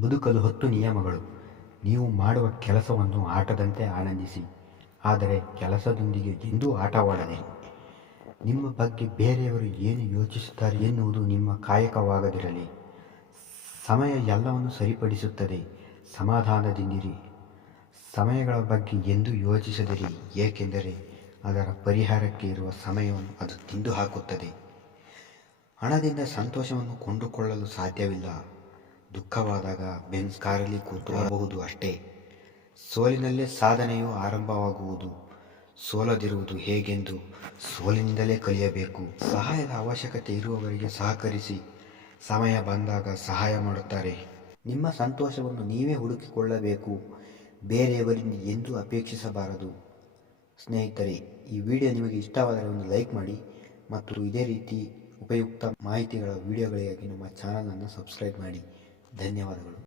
ಬದುಕಲು 10 ನಿಯಮಗಳು. ನೀವು ಮಾಡುವ ಕೆಲಸವನ್ನು ಆಟದಂತೆ ಆನಂದಿಸಿ, ಆದರೆ ಕೆಲಸದೊಂದಿಗೆ ಎಂದೂ ಆಟವಾಡದೆ. ನಿಮ್ಮ ಬಗ್ಗೆ ಬೇರೆಯವರು ಏನು ಯೋಚಿಸುತ್ತಾರೆ ಎನ್ನುವುದು ನಿಮ್ಮ ಕಾಯಕವಾಗದಿರಲಿ. ಸಮಯ ಎಲ್ಲವನ್ನು ಸರಿಪಡಿಸುತ್ತದೆ. ಸಮಾಧಾನದಿಂದಿರಿ. ಸಮಯಗಳ ಬಗ್ಗೆ ಎಂದೂ ಯೋಚಿಸದಿರಿ, ಏಕೆಂದರೆ ಅದರ ಪರಿಹಾರಕ್ಕೆ ಇರುವ ಸಮಯವನ್ನು ಅದು ತಿಂದು ಹಾಕುತ್ತದೆ. ಹಣದಿಂದ ಸಂತೋಷವನ್ನು ಕೊಂಡುಕೊಳ್ಳಲು ಸಾಧ್ಯವಿಲ್ಲ. ದುಃಖವಾದಾಗ ಬೆನ್ಸ್ ಕಾರಲ್ಲಿ ಕೂತ್ಕೊಳ್ಳಬಹುದು ಅಷ್ಟೇ. ಸೋಲಿನಲ್ಲೇ ಸಾಧನೆಯು ಆರಂಭವಾಗುವುದು. ಸೋಲದಿರುವುದು ಹೇಗೆಂದು ಸೋಲಿನಿಂದಲೇ ಕಲಿಯಬೇಕು. ಸಹಾಯದ ಅವಶ್ಯಕತೆ ಇರುವವರಿಗೆ ಸಹಕರಿಸಿ. ಸಮಯ ಬಂದಾಗ ಸಹಾಯ ಮಾಡುತ್ತಾರೆ. ನಿಮ್ಮ ಸಂತೋಷವನ್ನು ನೀವೇ ಹುಡುಕಿಕೊಳ್ಳಬೇಕು, ಬೇರೆಯವರಿಂದ ಎಂದೂ ಅಪೇಕ್ಷಿಸಬಾರದು. ಸ್ನೇಹಿತರೆ, ಈ ವಿಡಿಯೋ ನಿಮಗೆ ಇಷ್ಟವಾದರೆ ಒಂದು ಲೈಕ್ ಮಾಡಿ ಮತ್ತು ಇದೇ ರೀತಿ ಉಪಯುಕ್ತ ಮಾಹಿತಿಗಳ ವಿಡಿಯೋಗಳಿಗಾಗಿ ನಮ್ಮ ಚಾನಲನ್ನು ಸಬ್ಸ್ಕ್ರೈಬ್ ಮಾಡಿ. ಧನ್ಯವಾದಗಳು.